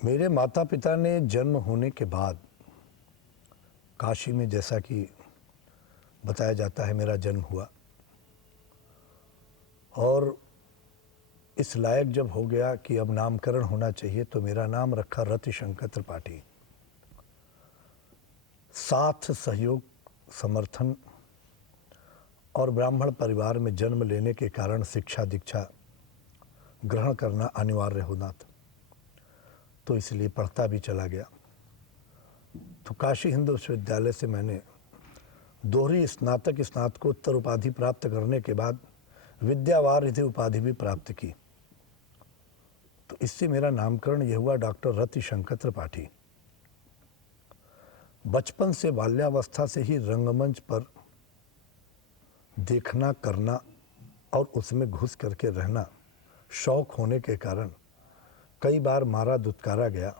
मेरे माता पिता ने जन्म होने के बाद काशी में, जैसा कि बताया जाता है, मेरा जन्म हुआ और इस लायक जब हो गया कि अब नामकरण होना चाहिए तो मेरा नाम रखा रतिशंकर त्रिपाठी। साथ, सहयोग, समर्थन और ब्राह्मण परिवार में जन्म लेने के कारण शिक्षा दीक्षा ग्रहण करना अनिवार्य होना था, तो इसलिए पढ़ता भी चला गया। तो काशी हिंदू विश्वविद्यालय से मैंने दोहरी स्नातक स्नातकोत्तर उपाधि प्राप्त करने के बाद विद्यावारिधि उपाधि भी प्राप्त की। तो इससे मेरा नामकरण यह हुआ डॉक्टर रतिशंकर त्रिपाठी। बचपन से, बाल्यावस्था से ही रंगमंच पर देखना, करना और उसमें घुस करके रहना शौक होने के कारण कई बार मारा दुत्कारा गया,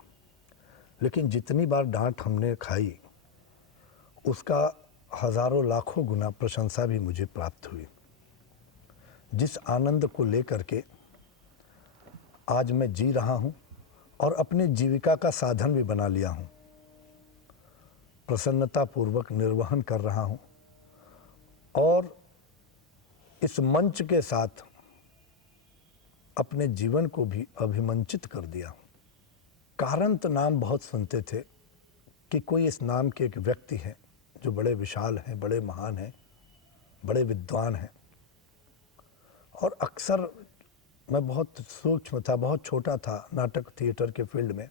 लेकिन जितनी बार डांट हमने खाई उसका हजारों लाखों गुना प्रशंसा भी मुझे प्राप्त हुई। जिस आनंद को लेकर के आज मैं जी रहा हूं और अपनी जीविका का साधन भी बना लिया हूं, प्रसन्नता पूर्वक निर्वहन कर रहा हूं और इस मंच के साथ अपने जीवन को भी अभिमंचित कर दिया। कारंत नाम बहुत सुनते थे कि कोई इस नाम के एक व्यक्ति हैं जो बड़े विशाल हैं, बड़े महान हैं, बड़े विद्वान हैं। और अक्सर मैं बहुत सूक्ष्म था, बहुत छोटा था नाटक थिएटर के फील्ड में,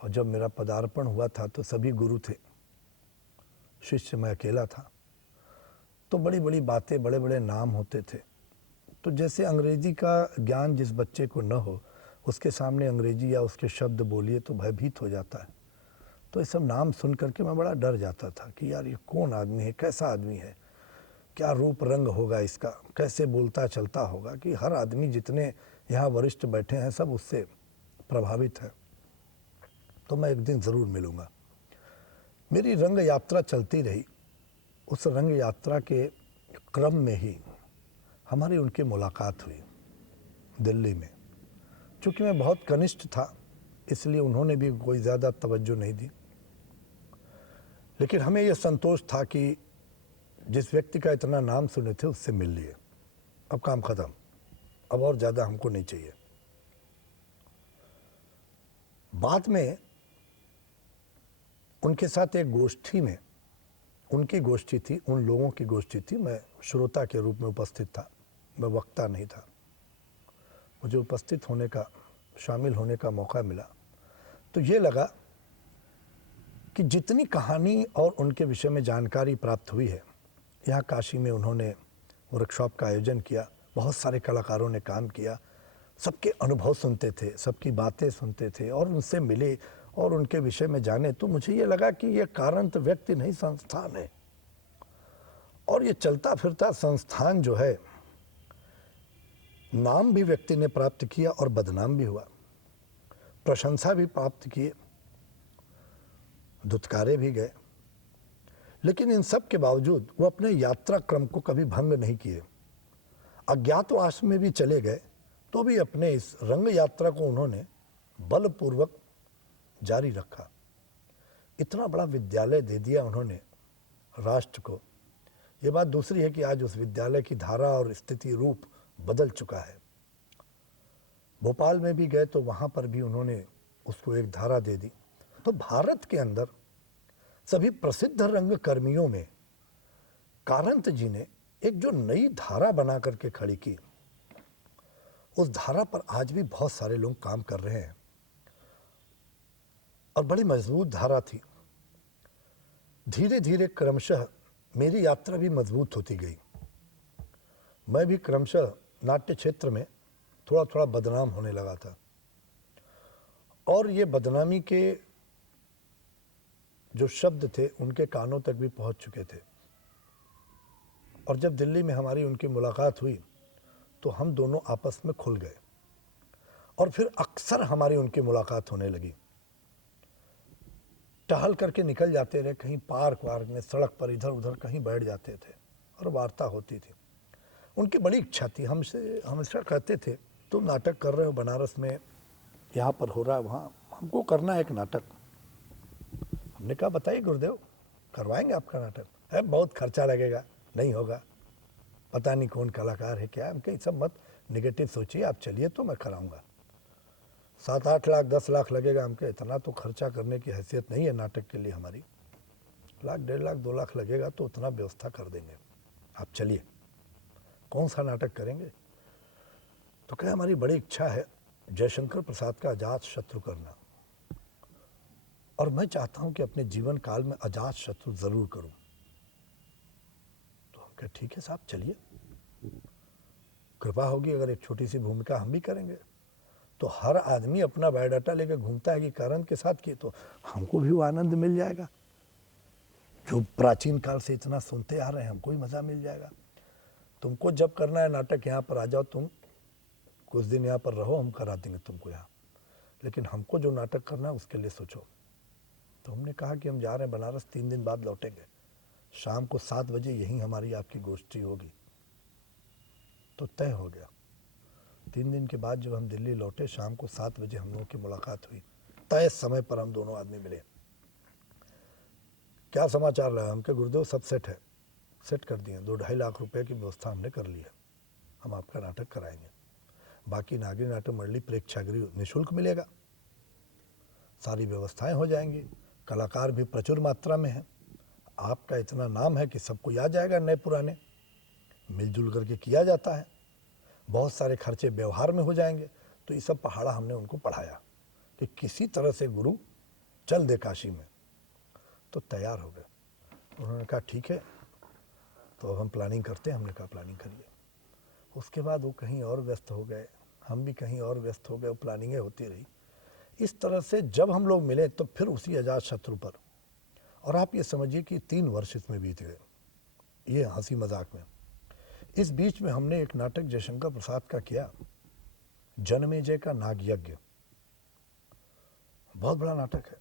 और जब मेरा पदार्पण हुआ था तो सभी गुरु थे, शिष्य मैं अकेला था। तो बड़ी बड़ी बातें, बड़े बड़े नाम होते थे। तो जैसे अंग्रेजी का ज्ञान जिस बच्चे को न हो, उसके सामने अंग्रेजी या उसके शब्द बोलिए तो भयभीत हो जाता है। तो ये सब नाम सुन करके मैं बड़ा डर जाता था कि यार ये कौन आदमी है, कैसा आदमी है, क्या रूप रंग होगा इसका, कैसे बोलता चलता होगा, कि हर आदमी जितने यहाँ वरिष्ठ बैठे हैं सब उससे प्रभावित है। तो मैं एक दिन ज़रूर मिलूँगा। मेरी रंग यात्रा चलती रही। उस रंग यात्रा के क्रम में ही हमारी उनकी मुलाकात हुई दिल्ली में। चूँकि मैं बहुत कनिष्ठ था इसलिए उन्होंने भी कोई ज़्यादा तवज्जो नहीं दी, लेकिन हमें यह संतोष था कि जिस व्यक्ति का इतना नाम सुने थे उससे मिल लिए। अब काम ख़त्म, अब और ज़्यादा हमको नहीं चाहिए। बाद में उनके साथ एक गोष्ठी में, उनकी गोष्ठी थी, उन लोगों की गोष्ठी थी, मैं श्रोता के रूप में उपस्थित था, मैं वक्ता नहीं था। मुझे उपस्थित होने का, शामिल होने का मौका मिला तो ये लगा कि जितनी कहानी और उनके विषय में जानकारी प्राप्त हुई है, यहाँ काशी में उन्होंने वर्कशॉप का आयोजन किया, बहुत सारे कलाकारों ने काम किया, सबके अनुभव सुनते थे, सबकी बातें सुनते थे और उनसे मिले और उनके विषय में जाने। तो मुझे ये लगा कि ये कारंत व्यक्ति नहीं, संस्थान है। और ये चलता फिरता संस्थान जो है, नाम भी व्यक्ति ने प्राप्त किया और बदनाम भी हुआ, प्रशंसा भी प्राप्त किए, धुतकारे भी गए, लेकिन इन सब के बावजूद वो अपने यात्रा क्रम को कभी भंग नहीं किए। अज्ञातवास में भी चले गए तो भी अपने इस रंग यात्रा को उन्होंने बलपूर्वक जारी रखा। इतना बड़ा विद्यालय दे दिया उन्होंने राष्ट्र को। ये बात दूसरी है कि आज उस विद्यालय की धारा और स्थिति, रूप बदल चुका है। भोपाल में भी गए तो वहाँ पर भी उन्होंने उसको एक धारा दे दी। तो भारत के अंदर सभी प्रसिद्ध रंग कर्मियों में कारंत जी ने एक जो नई धारा बना करके खड़ी की, उस धारा पर आज भी बहुत सारे लोग काम कर रहे हैं और बड़ी मजबूत धारा थी। धीरे धीरे क्रमशः मेरी यात्रा भी मजबूत होती गई। मैं भी क्रमशः नाट्य क्षेत्र में थोड़ा थोड़ा बदनाम होने लगा था और ये बदनामी के जो शब्द थे उनके कानों तक भी पहुंच चुके थे। और जब दिल्ली में हमारी उनकी मुलाकात हुई तो हम दोनों आपस में खुल गए और फिर अक्सर हमारी उनकी मुलाकात होने लगी। टहल करके निकल जाते रहे, कहीं पार्क वार्क में, सड़क पर इधर उधर कहीं बैठ जाते थे और वार्ता होती थी। उनकी बड़ी इच्छा थी, हमसे हमेशा कहते थे तुम नाटक कर रहे हो बनारस में, यहाँ पर हो रहा है, वहाँ हमको करना है एक नाटक। हमने कहा बताइए गुरुदेव, करवाएंगे आपका नाटक। है बहुत खर्चा लगेगा, नहीं होगा, पता नहीं कौन कलाकार है क्या। हम कहीं सब मत नेगेटिव सोचिए, आप चलिए तो मैं कराऊंगा। 7-8 लाख 10 लाख लगेगा। हमके इतना तो खर्चा करने की हैसियत नहीं है नाटक के लिए हमारी। 1 लाख 1.5 लाख 2 लाख लगेगा तो उतना व्यवस्था कर देंगे, आप चलिए। कौन सा नाटक करेंगे? तो क्या हमारी बड़ी इच्छा है जयशंकर प्रसाद का अजात शत्रु करना, और मैं चाहता हूं कि अपने जीवन काल में अजात शत्रु जरूर करूं। तो हम कहे ठीक है साहब चलिए, कृपा होगी अगर एक छोटी सी भूमिका हम भी करेंगे। तो हर आदमी अपना बायोडाटा लेकर घूमता है कि करण के साथ की, तो हमको भी वो आनंद मिल जाएगा जो प्राचीन काल से इतना सुनते आ रहे हैं, हमको भी मजा मिल जाएगा। तुमको जब करना है नाटक यहाँ पर आ जाओ, तुम कुछ दिन यहाँ पर रहो, हम करा देंगे तुमको यहाँ, लेकिन हमको जो नाटक करना है उसके लिए सोचो। तो हमने कहा कि हम जा रहे हैं बनारस, 3 दिन बाद लौटेंगे, शाम को 7 बजे यहीं हमारी आपकी गोष्ठी होगी। तो तय हो गया। 3 दिन के बाद जब हम दिल्ली लौटे, शाम को 7 बजे हम लोगों की मुलाकात हुई। तय समय पर हम दोनों आदमी मिले। क्या समाचार रहा? हम के गुरुदेव सब सेट है, सेट कर दिए। 2-2.5 लाख रुपए की व्यवस्था हमने कर ली है, हम आपका नाटक कराएंगे। बाकी नागरी नाटक मंडली प्रेक्षागृह निःशुल्क मिलेगा, सारी व्यवस्थाएं हो जाएंगी, कलाकार भी प्रचुर मात्रा में है। आपका इतना नाम है कि सबको याद जाएगा, नए पुराने मिलजुल करके किया जाता है, बहुत सारे खर्चे व्यवहार में हो जाएंगे। तो ये सब पहाड़ा हमने उनको पढ़ाया कि किसी तरह से गुरु चल दे काशी में। तो तैयार हो गए। उन्होंने कहा ठीक है, तो अब हम प्लानिंग करते हैं। हमने कहा प्लानिंग करिए। उसके बाद वो कहीं और व्यस्त हो गए, हम भी कहीं और व्यस्त हो गए, प्लानिंगें होती रही। इस तरह से जब हम लोग मिले तो फिर उसी अजात शत्रु पर, और आप ये समझिए कि 3 वर्ष इसमें बीत गए, ये हंसी मजाक में। इस बीच में हमने एक नाटक जयशंकर प्रसाद का किया, जनमेजय का नाग यज्ञ, बहुत बड़ा नाटक है,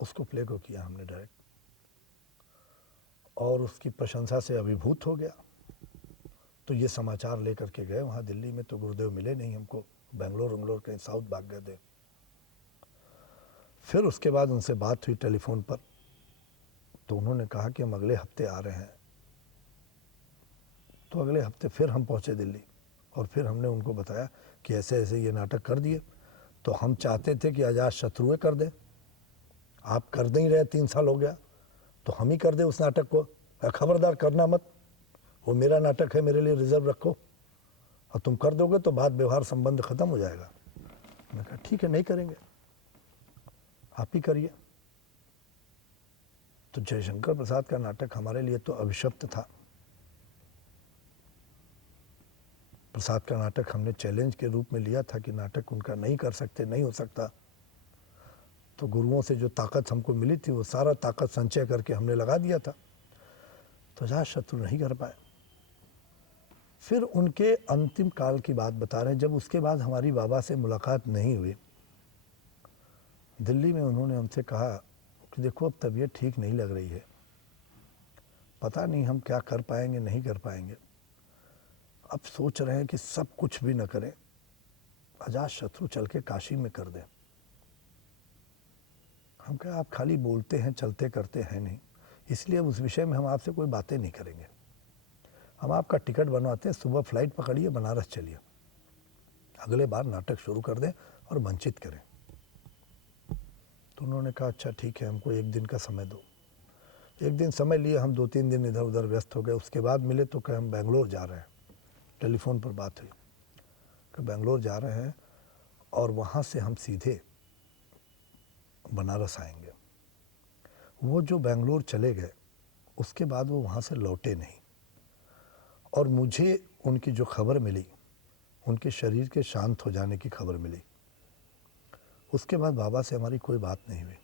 उसको प्ले को किया हमने डायरेक्ट, और उसकी प्रशंसा से अभिभूत हो गया। तो ये समाचार लेकर के गए वहाँ दिल्ली में, तो गुरुदेव मिले नहीं हमको, बेंगलोर कहीं साउथ भाग गए थे। फिर उसके बाद उनसे बात हुई टेलीफोन पर, तो उन्होंने कहा कि हम अगले हफ्ते आ रहे हैं। तो अगले हफ्ते फिर हम पहुँचे दिल्ली, और फिर हमने उनको बताया कि ऐसे ऐसे ये नाटक कर दिए। तो हम चाहते थे कि अजात शत्रुए कर दें, आप कर नहीं रहे, 3 साल हो गया, तो हम ही कर दे उस नाटक को। खबरदार करना मत, वो मेरा नाटक है, मेरे लिए रिजर्व रखो, और तुम कर दोगे तो बात व्यवहार संबंध खत्म हो जाएगा। मैंने कहा ठीक है, नहीं करेंगे, आप ही करिए। तो जयशंकर प्रसाद का नाटक हमारे लिए तो अभिशप्त था। प्रसाद का नाटक हमने चैलेंज के रूप में लिया था कि नाटक उनका नहीं कर सकते, नहीं हो सकता। तो गुरुओं से जो ताकत हमको मिली थी वो सारा ताकत संचय करके हमने लगा दिया था। तो अजात शत्रु नहीं कर पाए। फिर उनके अंतिम काल की बात बता रहे हैं, जब उसके बाद हमारी बाबा से मुलाकात नहीं हुई, दिल्ली में उन्होंने हमसे कहा कि देखो अब तबीयत ठीक नहीं लग रही है, पता नहीं हम क्या कर पाएंगे नहीं कर पाएंगे, अब सोच रहे हैं कि सब कुछ भी न करें, अजात शत्रु चल के काशी में कर दें। हम कहा आप खाली बोलते हैं, चलते करते हैं नहीं, इसलिए उस विषय में हम आपसे कोई बातें नहीं करेंगे। हम आपका टिकट बनवाते हैं, सुबह फ्लाइट पकड़िए, बनारस चलिए, अगले बार नाटक शुरू कर दें और वंचित करें। तो उन्होंने कहा अच्छा ठीक है, हमको 1 दिन का समय दो। 1 दिन समय लिए, हम 2-3 दिन इधर उधर व्यस्त हो गए। उसके बाद मिले तो कहे हम बेंगलोर जा रहे हैं, टेलीफोन पर बात हुई कि बेंगलोर जा रहे हैं और वहाँ से हम सीधे बनारस आएंगे। वो जो बेंगलोर चले गए उसके बाद वो वहाँ से लौटे नहीं, और मुझे उनकी जो खबर मिली, उनके शरीर के शांत हो जाने की खबर मिली। उसके बाद बाबा से हमारी कोई बात नहीं हुई।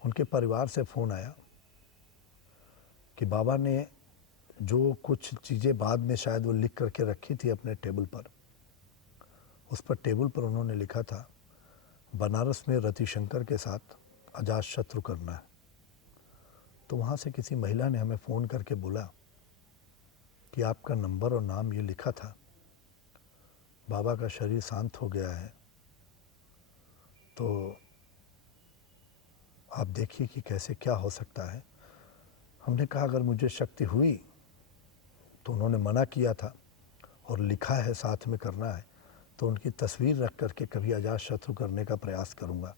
उनके परिवार से फ़ोन आया कि बाबा ने जो कुछ चीज़ें बाद में शायद वो लिख करके रखी थी अपने टेबल पर, उस पर टेबल पर उन्होंने लिखा था बनारस में रतिशंकर के साथ अजात शत्रु करना है। तो वहाँ से किसी महिला ने हमें फ़ोन करके बोला कि आपका नंबर और नाम ये लिखा था, बाबा का शरीर शांत हो गया है, तो आप देखिए कि कैसे क्या हो सकता है। हमने कहा अगर मुझे शक्ति हुई, तो उन्होंने मना किया था और लिखा है साथ में करना है, तो उनकी तस्वीर रख करके कभी अजातशत्रु करने का प्रयास करूँगा।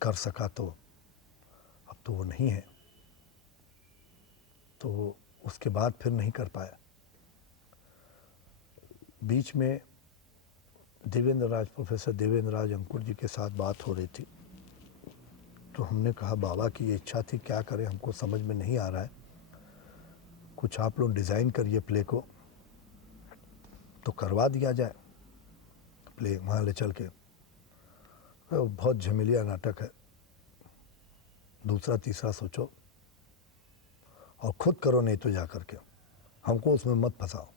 कर सका तो, अब तो वो नहीं है, तो उसके बाद फिर नहीं कर पाया। बीच में प्रोफेसर देवेंद्र राज अंकुर जी के साथ बात हो रही थी, तो हमने कहा बाबा की ये इच्छा थी, क्या करें, हमको समझ में नहीं आ रहा है, कुछ आप लोग डिज़ाइन करिए प्ले को, तो करवा दिया जाए प्ले वहाँ ले चल के। तो बहुत झमेलिया नाटक है, दूसरा तीसरा सोचो और खुद करो, नहीं तो जा करके हमको उसमें मत फंसाओ।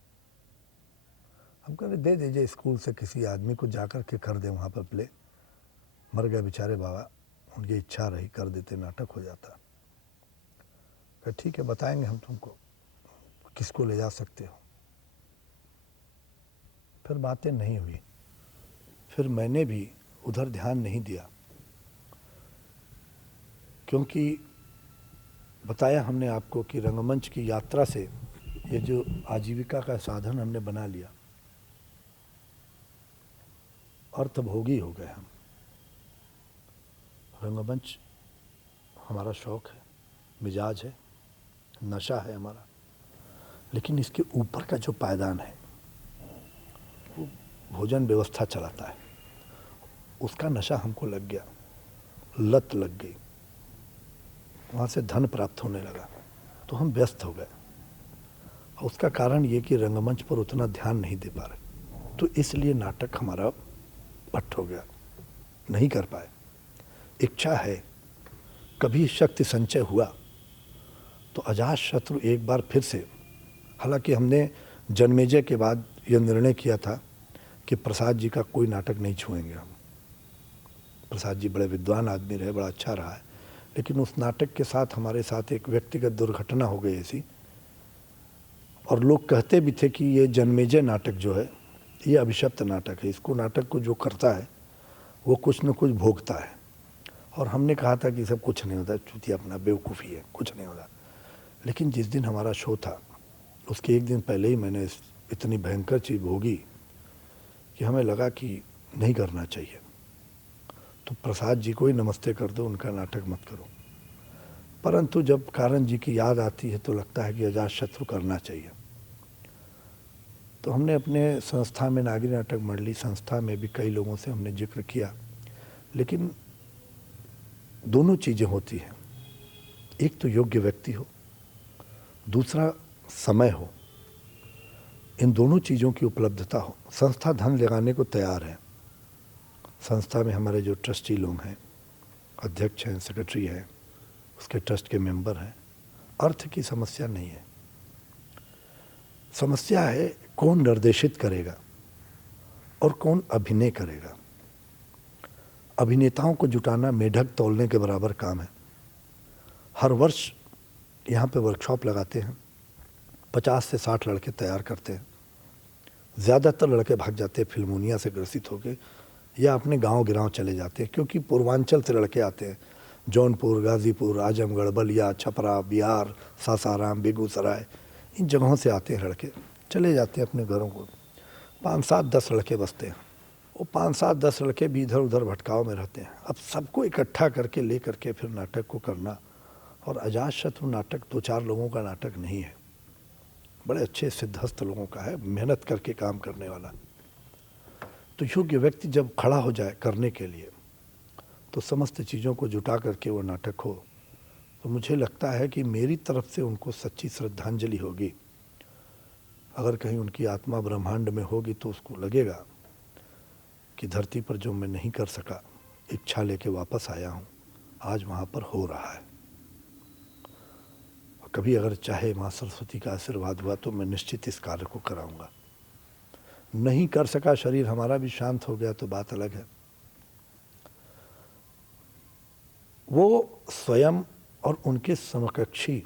हम कह रहे दे दीजिए स्कूल से किसी आदमी को जा कर के कर दे वहाँ पर प्ले। मर गए बेचारे बाबा, उनकी इच्छा रही, कर देते, नाटक हो जाता। कह ठीक है, बताएंगे हम तुमको किसको ले जा सकते हो। फिर बातें नहीं हुई, फिर मैंने भी उधर ध्यान नहीं दिया, क्योंकि बताया हमने आपको कि रंगमंच की यात्रा से ये जो आजीविका का साधन हमने बना लिया, अर्थभोगी हो गए हम। रंगमंच हमारा शौक है, मिजाज है, नशा है हमारा, लेकिन इसके ऊपर का जो पायदान है वो भोजन व्यवस्था चलाता है, उसका नशा हमको लग गया, लत लग गई, वहाँ से धन प्राप्त होने लगा, तो हम व्यस्त हो गए। और उसका कारण ये कि रंगमंच पर उतना ध्यान नहीं दे पा रहे, तो इसलिए नाटक हमारा पट हो गया, नहीं कर पाए। इच्छा है, कभी शक्ति संचय हुआ तो अजातशत्रु एक बार फिर से, हालांकि हमने जन्मेजय के बाद यह निर्णय किया था कि प्रसाद जी का कोई नाटक नहीं छुएंगे हम। प्रसाद जी बड़े विद्वान आदमी रहे, बड़ा अच्छा रहा है, लेकिन उस नाटक के साथ हमारे साथ एक व्यक्तिगत दुर्घटना हो गई ऐसी, और लोग कहते भी थे कि ये जन्मेजय नाटक जो है ये अभिशप्त नाटक है, इसको नाटक को जो करता है वो कुछ न कुछ भोगता है। और हमने कहा था कि सब कुछ नहीं होता, चूतिया अपना बेवकूफ़ी है, कुछ नहीं होता। लेकिन जिस दिन हमारा शो था उसके एक दिन पहले ही मैंने इतनी भयंकर चीज़ भोगी कि हमें लगा कि नहीं करना चाहिए। तो प्रसाद जी को ही नमस्ते कर दो, उनका नाटक मत करो। परंतु जब कारण जी की याद आती है तो लगता है कि अजातशत्रु करना चाहिए। तो हमने अपने संस्था में, नागरी नाटक मंडली संस्था में भी कई लोगों से हमने जिक्र किया, लेकिन दोनों चीज़ें होती हैं, एक तो योग्य व्यक्ति हो, दूसरा समय हो, इन दोनों चीज़ों की उपलब्धता हो। संस्था धन लगाने को तैयार है, संस्था में हमारे जो ट्रस्टी लोग हैं, अध्यक्ष हैं, सेक्रेटरी हैं, उसके ट्रस्ट के मेंबर हैं, अर्थ की समस्या नहीं है। समस्या है कौन निर्देशित करेगा और कौन अभिनय करेगा। अभिनेताओं को जुटाना मेढक तौलने के बराबर काम है। हर वर्ष यहाँ पे वर्कशॉप लगाते हैं, 50 से 60 लड़के तैयार करते हैं। ज़्यादातर लड़के भाग जाते हैं फिल्मोनिया से ग्रसित होकर, या अपने गांव गिरांव चले जाते हैं, क्योंकि पूर्वांचल से लड़के आते हैं, जौनपुर, गाज़ीपुर, आजमगढ़, बलिया, छपरा, बिहार, सासाराम, बेगूसराय, इन जगहों से आते हैं लड़के, चले जाते हैं अपने घरों को। 5, 7, 10 लड़के बसते हैं। वो 5, 7, 10 लड़के भी इधर उधर भटकाव में रहते हैं। अब सबको इकट्ठा करके ले करके फिर नाटक को करना, और अजातशत्रु नाटक 2-4 लोगों का नाटक नहीं है, बड़े अच्छे सिद्धहस्त लोगों का है, मेहनत करके काम करने वाला। तो योग्य व्यक्ति जब खड़ा हो जाए करने के लिए, तो समस्त चीज़ों को जुटा करके वो नाटक हो, तो मुझे लगता है कि मेरी तरफ से उनको सच्ची श्रद्धांजलि होगी। अगर कहीं उनकी आत्मा ब्रह्मांड में होगी तो उसको लगेगा कि धरती पर जो मैं नहीं कर सका, इच्छा लेके वापस आया हूँ, आज वहाँ पर हो रहा है। कभी अगर चाहे माँ सरस्वती का आशीर्वाद हुआ तो मैं निश्चित इस कार्य को कराऊंगा। नहीं कर सका, शरीर हमारा भी शांत हो गया तो बात अलग है। वो स्वयं और उनके समकक्षी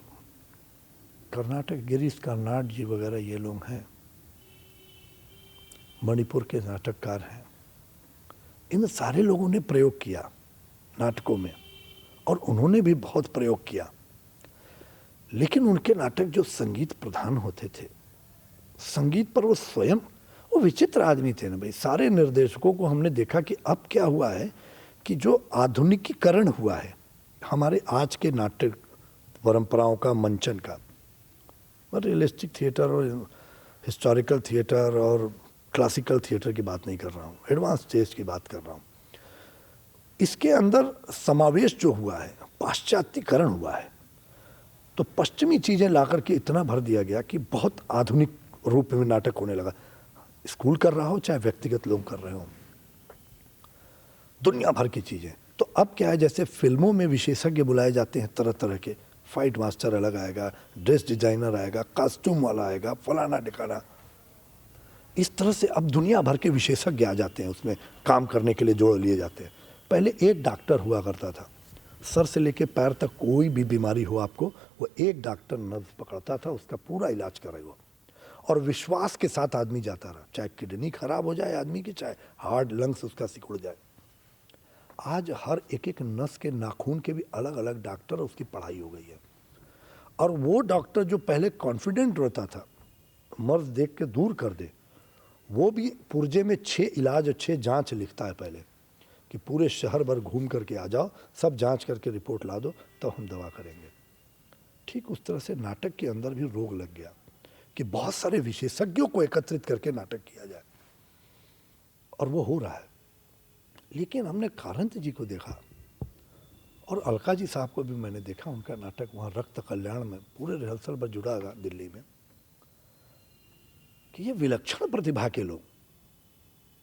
कर्नाटक, गिरीश कर्नाड जी वगैरह ये लोग हैं, मणिपुर के नाटककार हैं, इन सारे लोगों ने प्रयोग किया नाटकों में, और उन्होंने भी बहुत प्रयोग किया, लेकिन उनके नाटक जो संगीत प्रधान होते थे, संगीत पर वो स्वयं, वो विचित्र आदमी थे ना भाई। सारे निर्देशकों को हमने देखा कि अब क्या हुआ है कि जो आधुनिकीकरण हुआ है हमारे आज के नाटक परंपराओं का, मंचन का, मैं रियलिस्टिक थिएटर और हिस्टोरिकल थिएटर और क्लासिकल थिएटर की बात नहीं कर रहा हूँ, एडवांस स्टेज की बात कर रहा हूँ। इसके अंदर समावेश जो हुआ है, पाश्चात्यकरण हुआ है, तो पश्चिमी चीज़ें लाकर के इतना भर दिया गया कि बहुत आधुनिक रूप में नाटक होने लगा। स्कूल कर रहा हो चाहे व्यक्तिगत लोग कर रहे हो, दुनिया भर की चीज़ें। तो अब क्या है, जैसे फिल्मों में विशेषज्ञ बुलाए जाते हैं तरह तरह के, फाइट मास्टर अलग आएगा, ड्रेस डिजाइनर आएगा, कॉस्ट्यूम वाला आएगा, फलाना ढिकाना, इस तरह से अब दुनिया भर के विशेषज्ञ आ जाते हैं, उसमें काम करने के लिए जोड़ लिए जाते हैं। पहले एक डॉक्टर हुआ करता था, सर से लेके पैर तक कोई भी बीमारी हो आपको, वो एक डॉक्टर नर्व पकड़ता था, उसका पूरा इलाज करेगा, और विश्वास के साथ आदमी जाता रहा, चाहे किडनी खराब हो जाए आदमी की, चाहे हार्ट लंग्स उसका सिकुड़ जाए। आज हर एक एक नस के नाखून के भी अलग अलग डॉक्टर, उसकी पढ़ाई हो गई है। और वो डॉक्टर जो पहले कॉन्फिडेंट रहता था मर्ज देख के दूर कर दे, वो भी पुर्जे में 6 इलाज और 6 जांच लिखता है पहले, कि पूरे शहर भर घूम करके आ जाओ, सब जांच करके रिपोर्ट ला दो, तब हम दवा करेंगे। ठीक उस तरह से नाटक के अंदर भी रोग लग गया कि बहुत सारे विशेषज्ञों को एकत्रित करके नाटक किया जाए, और वो हो रहा है। लेकिन हमने कारंत जी को देखा और अलका जी साहब को भी मैंने देखा, उनका नाटक वहाँ रक्त कल्याण में पूरे रिहर्सल पर जुड़ा था दिल्ली में, कि ये विलक्षण प्रतिभा के लोग,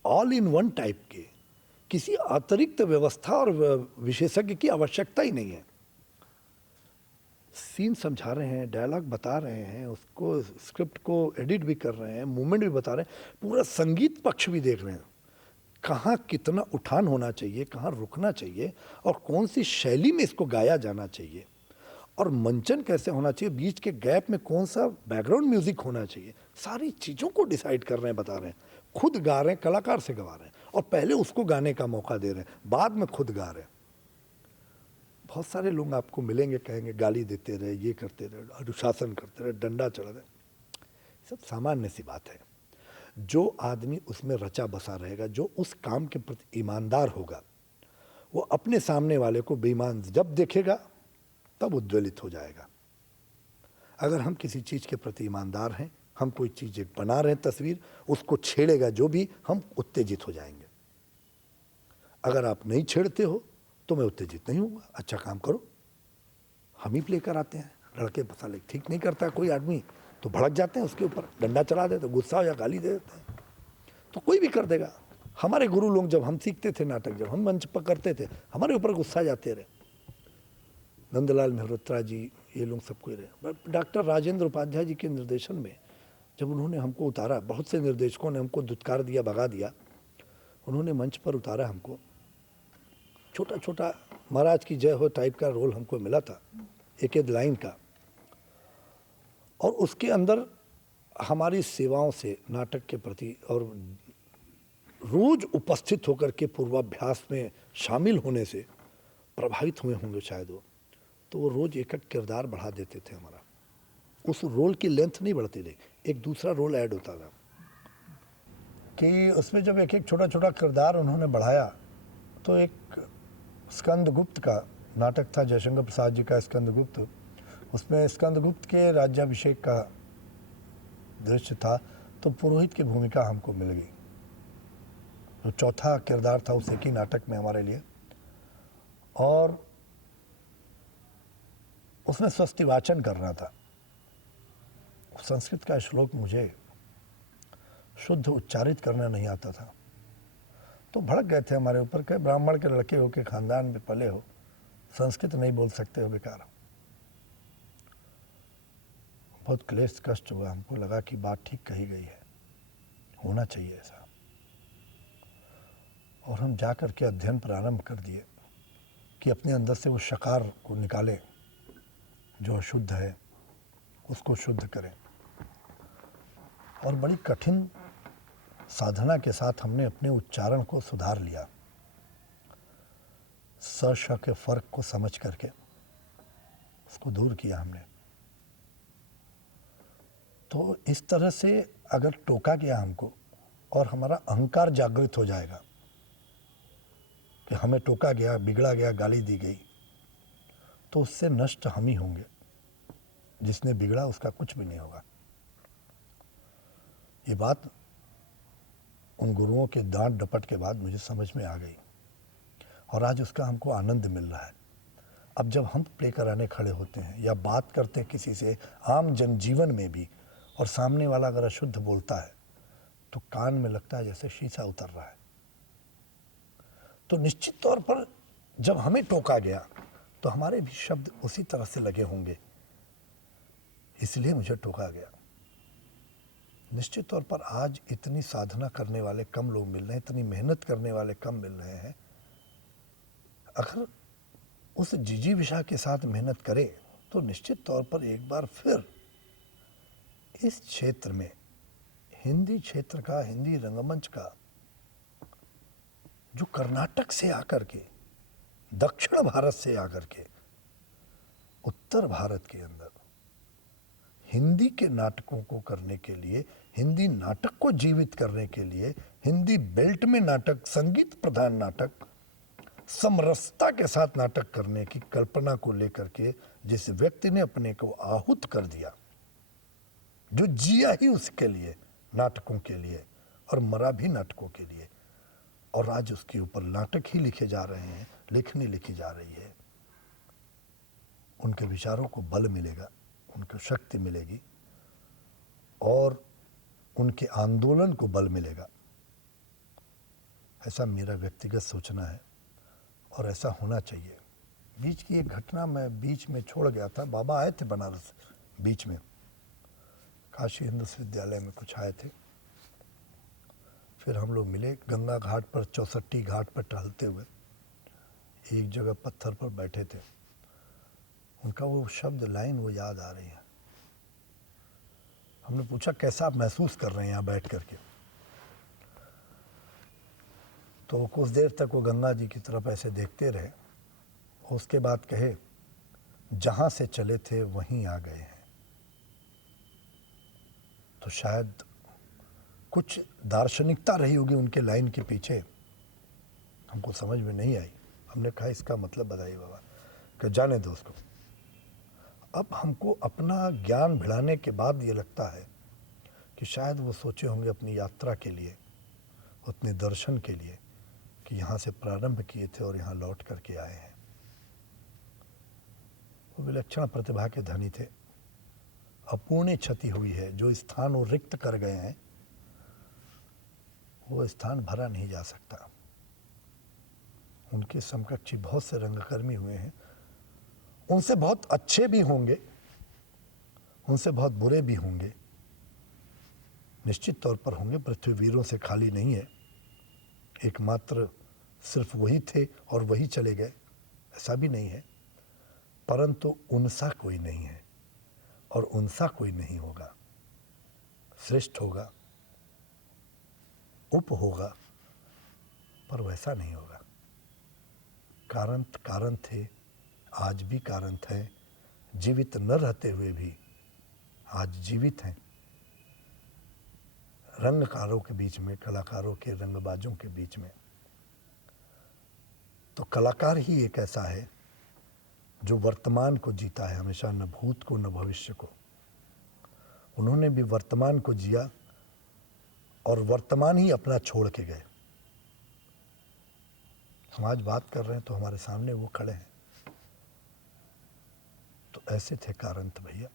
ऑल इन वन टाइप के, किसी अतिरिक्त व्यवस्था और विशेषज्ञ की आवश्यकता ही नहीं है। सीन समझा रहे हैं, डायलॉग बता रहे हैं, उसको स्क्रिप्ट को एडिट भी कर रहे हैं, मूवमेंट भी बता रहे हैं, पूरा संगीत पक्ष भी देख रहे हैं, कहाँ कितना उठान होना चाहिए, कहाँ रुकना चाहिए, और कौन सी शैली में इसको गाया जाना चाहिए, और मंचन कैसे होना चाहिए, बीच के गैप में कौन सा बैकग्राउंड म्यूजिक होना चाहिए, सारी चीज़ों को डिसाइड कर रहे हैं, बता रहे हैं, खुद गा रहे हैं, कलाकार से गवा रहे हैं, और पहले उसको गाने का मौका दे रहे हैं, बाद में खुद गा रहे हैं। बहुत सारे लोग आपको मिलेंगे, कहेंगे गाली देते रहे, ये करते रहे, अनुशासन करते रहे, डंडा चढ़ा रहे, सब सामान्य सी बात है। जो आदमी उसमें रचा बसा रहेगा, जो उस काम के प्रति ईमानदार होगा, वो अपने सामने वाले को बेईमान जब देखेगा तब उद्वेलित हो जाएगा। अगर हम किसी चीज़ के प्रति ईमानदार हैं, हम कोई चीज़ एक बना रहे हैं तस्वीर, उसको छेड़ेगा जो भी, हम उत्तेजित हो जाएंगे। अगर आप नहीं छेड़ते हो तो मैं उत्तेजित नहीं हूँगा, अच्छा काम करो। हम ही प्ले कराते हैं, लड़के साले ठीक नहीं करता कोई आदमी तो भड़क जाते हैं, उसके ऊपर डंडा चला देते, गुस्सा या गाली दे देते हैं, तो कोई भी कर देगा। हमारे गुरु लोग जब हम सीखते थे नाटक, जब हम मंच पर करते थे, हमारे ऊपर गुस्सा जाते रहे, नंदलाल मेहरोत्रा जी, ये लोग सब कोई रहे। डॉक्टर राजेंद्र उपाध्याय जी के निर्देशन में जब उन्होंने हमको उतारा, बहुत से निर्देशकों ने हमको दुत्कार दिया, भगा दिया, उन्होंने मंच पर उतारा हमको, छोटा छोटा महाराज की जय हो टाइप का रोल हमको मिला था, एक एक लाइन का, और उसके अंदर हमारी सेवाओं से नाटक के प्रति और रोज उपस्थित होकर के पूर्वाभ्यास में शामिल होने से प्रभावित हुए होंगे शायद वो, तो वो रोज एक एक किरदार बढ़ा देते थे हमारा, उस रोल की लेंथ नहीं बढ़ती रही, एक दूसरा रोल ऐड होता था। कि उसमें जब एक एक छोटा छोटा किरदार उन्होंने बढ़ाया, तो एक स्कंदगुप्त का नाटक था, जयशंकर प्रसाद जी का स्कंदगुप्त, उसमें स्कंदगुप्त के राज्याभिषेक का दृश्य था, तो पुरोहित की भूमिका हमको मिल गई, तो चौथा किरदार था उस एक ही नाटक में हमारे लिए। और उसमें स्वस्ति वाचन करना था, संस्कृत का श्लोक मुझे शुद्ध उच्चारित करना नहीं आता था, तो भड़क गए थे हमारे ऊपर कि ब्राह्मण के लड़के हो, के खानदान में पले हो, संस्कृत नहीं बोल सकते हो, बेकार। बहुत क्लेश कष्ट हुआ, हमको लगा कि बात ठीक कही गई है, होना चाहिए ऐसा, और हम जा कर के अध्ययन प्रारंभ कर दिए कि अपने अंदर से वो शकार को निकालें, जो अशुद्ध है उसको शुद्ध करें। और बड़ी कठिन साधना के साथ हमने अपने उच्चारण को सुधार लिया, स श के फ़र्क को समझ करके उसको दूर किया हमने। तो इस तरह से अगर टोका गया हमको और हमारा अहंकार जागृत हो जाएगा कि हमें टोका गया, बिगड़ा गया, गाली दी गई, तो उससे नष्ट हम ही होंगे। जिसने बिगड़ा उसका कुछ भी नहीं होगा। ये बात उन गुरुओं के डांट डपट के बाद मुझे समझ में आ गई और आज उसका हमको आनंद मिल रहा है। अब जब हम प्ले कराने खड़े होते हैं या बात करते हैं किसी से आम जनजीवन में भी, और सामने वाला अगर अशुद्ध बोलता है तो कान में लगता है जैसे शीशा उतर रहा है। तो निश्चित तौर पर जब हमें टोका गया तो हमारे भी शब्द उसी तरह से लगे होंगे, इसलिए मुझे टोका गया। निश्चित तौर पर आज इतनी साधना करने वाले कम लोग मिल रहे हैं, इतनी मेहनत करने वाले कम मिल रहे हैं। अगर उस जिजीविषा के साथ मेहनत करें तो निश्चित तौर पर एक बार फिर इस क्षेत्र में, हिंदी क्षेत्र का, हिंदी रंगमंच का, जो कर्नाटक से आकर के, दक्षिण भारत से आकर के उत्तर भारत के अंदर हिंदी के नाटकों को करने के लिए, हिंदी नाटक को जीवित करने के लिए, हिंदी बेल्ट में नाटक, संगीत प्रधान नाटक, समरसता के साथ नाटक करने की कल्पना को लेकर के जिस व्यक्ति ने अपने को आहूत कर दिया, जो जिया ही उसके लिए, नाटकों के लिए, और मरा भी नाटकों के लिए, और आज उसके ऊपर नाटक ही लिखे जा रहे हैं, लेखनी लिखी जा रही है, उनके विचारों को बल मिलेगा, उनको शक्ति मिलेगी और उनके आंदोलन को बल मिलेगा। ऐसा मेरा व्यक्तिगत सोचना है और ऐसा होना चाहिए। बीच की एक घटना मैं बीच में छोड़ गया था। बाबा आए थे बनारस बीच में, काशी हिंदू विश्वविद्यालय में कुछ आए थे। फिर हम लोग मिले गंगा घाट पर, चौसट्टी घाट पर टहलते हुए एक जगह पत्थर पर बैठे थे। उनका वो शब्द, लाइन वो याद आ रही है। हमने पूछा कैसा आप महसूस कर रहे हैं यहाँ बैठ करके? तो कुछ देर तक वो गंगा जी की तरफ ऐसे देखते रहे। उसके बाद कहे, जहाँ से चले थे वहीं आ गए हैं। तो शायद कुछ दार्शनिकता रही होगी उनके लाइन के पीछे, हमको समझ में नहीं आई। हमने कहा इसका मतलब बताइए बाबा। कि जाने दो उसको। अब हमको अपना ज्ञान भिड़ाने के बाद ये लगता है कि शायद वो सोचे होंगे अपनी यात्रा के लिए, अपने दर्शन के लिए, कि यहाँ से प्रारंभ किए थे और यहाँ लौट करके आए हैं। वो विलक्षण प्रतिभा के धनी थे। अपूर्ण क्षति हुई है। जो स्थान वो रिक्त कर गए हैं, वो स्थान भरा नहीं जा सकता। उनके समकक्षी बहुत से रंगकर्मी हुए हैं। उनसे बहुत अच्छे भी होंगे, उनसे बहुत बुरे भी होंगे, निश्चित तौर पर होंगे। पृथ्वी वीरों से खाली नहीं है। एकमात्र सिर्फ वही थे और वही चले गए, ऐसा भी नहीं है। परंतु उनसा कोई नहीं है और उनसा कोई नहीं होगा। श्रेष्ठ होगा, उप होगा, पर वैसा नहीं होगा। कारण थे, आज भी कारण थे। जीवित न रहते हुए भी आज जीवित हैं। रंगकारों के बीच में, कलाकारों के, रंगबाजों के बीच में। तो कलाकार ही एक ऐसा है जो वर्तमान को जीता है हमेशा, न भूत को न भविष्य को। उन्होंने भी वर्तमान को जिया और वर्तमान ही अपना छोड़ के गए। हम आज बात कर रहे हैं तो हमारे सामने वो खड़े हैं। तो ऐसे थे कारंत भैया।